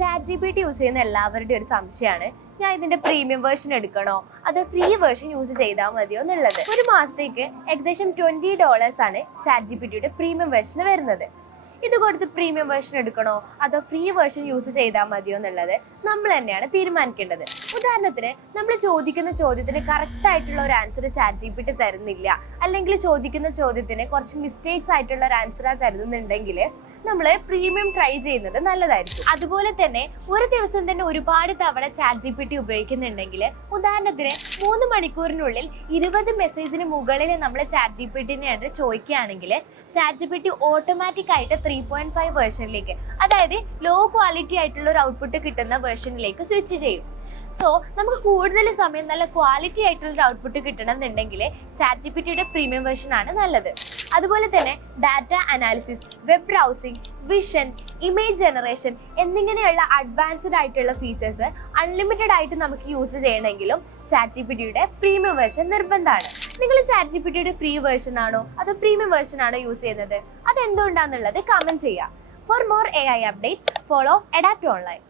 ChatGPT use ചെയ്യുന്ന എല്ലാവരുടെയും ഒരു സംശയമാണ്, ഞാൻ ഇതിന്റെ പ്രീമിയം വേർഷൻ എടുക്കണോ അതോ ഫ്രീ വേർഷൻ യൂസ് ചെയ്താൽ മതിയോ എന്നുള്ളത്. ഒരു മാസത്തേക്ക് ഏകദേശം $20 ആണ് ChatGPTയുടെ പ്രീമിയം വേർഷന് വരുന്നത്. ഇത് കൊടുത്ത് പ്രീമിയം വേർഷൻ എടുക്കണോ അതോ ഫ്രീ വേർഷൻ യൂസ് ചെയ്താൽ മതിയോ എന്നുള്ളത് നമ്മൾ തന്നെയാണ് തീരുമാനിക്കേണ്ടത്. ഉദാഹരണത്തിന്, നമ്മൾ ചോദിക്കുന്ന ചോദ്യത്തിന് കറക്റ്റ് ആയിട്ടുള്ള ഒരു ആൻസർ ChatGPT തരുന്നില്ല, അല്ലെങ്കിൽ ചോദിക്കുന്ന ചോദ്യത്തിന് കുറച്ച് മിസ്റ്റേക്സ് ആയിട്ടുള്ള ഒരു ആൻസർ തരുന്നുണ്ടെങ്കിൽ നമ്മൾ പ്രീമിയം ട്രൈ ചെയ്യുന്നത് നല്ലതായിരിക്കും. അതുപോലെ തന്നെ ഒരു ദിവസം തന്നെ ഒരുപാട് തവണ ChatGPT ഉപയോഗിക്കുന്നുണ്ടെങ്കിൽ, ഉദാഹരണത്തിന് 3 മണിക്കൂറിനുള്ളിൽ 20 മെസ്സേജിന് മുകളിൽ നമ്മൾ ChatGPTനെയാണ് ചോദിക്കുകയാണെങ്കിൽ ChatGPT ഓട്ടോമാറ്റിക് ആയിട്ട് 3.5 വേർഷനിലേക്ക്, അതായത് ലോ ക്വാളിറ്റി ആയിട്ടുള്ള ഒരു ഔട്ട്പുട്ട് കിട്ടുന്ന വേർഷനിലേക്ക് സ്വിച്ച് ചെയ്യും. സോ നമുക്ക് കൂടുതൽ സമയം നല്ല ക്വാളിറ്റി ആയിട്ടുള്ള ഒരു ഔട്ട്പുട്ട് കിട്ടണം എന്നുണ്ടെങ്കിൽ ChatGPTയുടെ പ്രീമിയം വേർഷൻ ആണ് നല്ലത്. അതുപോലെ തന്നെ data analysis, web browsing, vision, image generation എന്നിങ്ങനെയുള്ള അഡ്വാൻസ്ഡ് ആയിട്ടുള്ള ഫീച്ചേഴ്സ് അൺലിമിറ്റഡ് ആയിട്ട് നമുക്ക് യൂസ് ചെയ്യണമെങ്കിലും ChatGPTയുടെ പ്രീമിയം വേർഷൻ നിർബന്ധമാണ്. നിങ്ങൾ ChatGPTയുടെ ഫ്രീ വേർഷൻ ആണോ അതോ പ്രീമിയം വേർഷൻ ആണോ യൂസ് ചെയ്യുന്നത്? അതെന്തുകൊണ്ടാണെന്നുള്ളത് കമന്റ് ചെയ്യാം. For more AI updates, follow Adapt Online.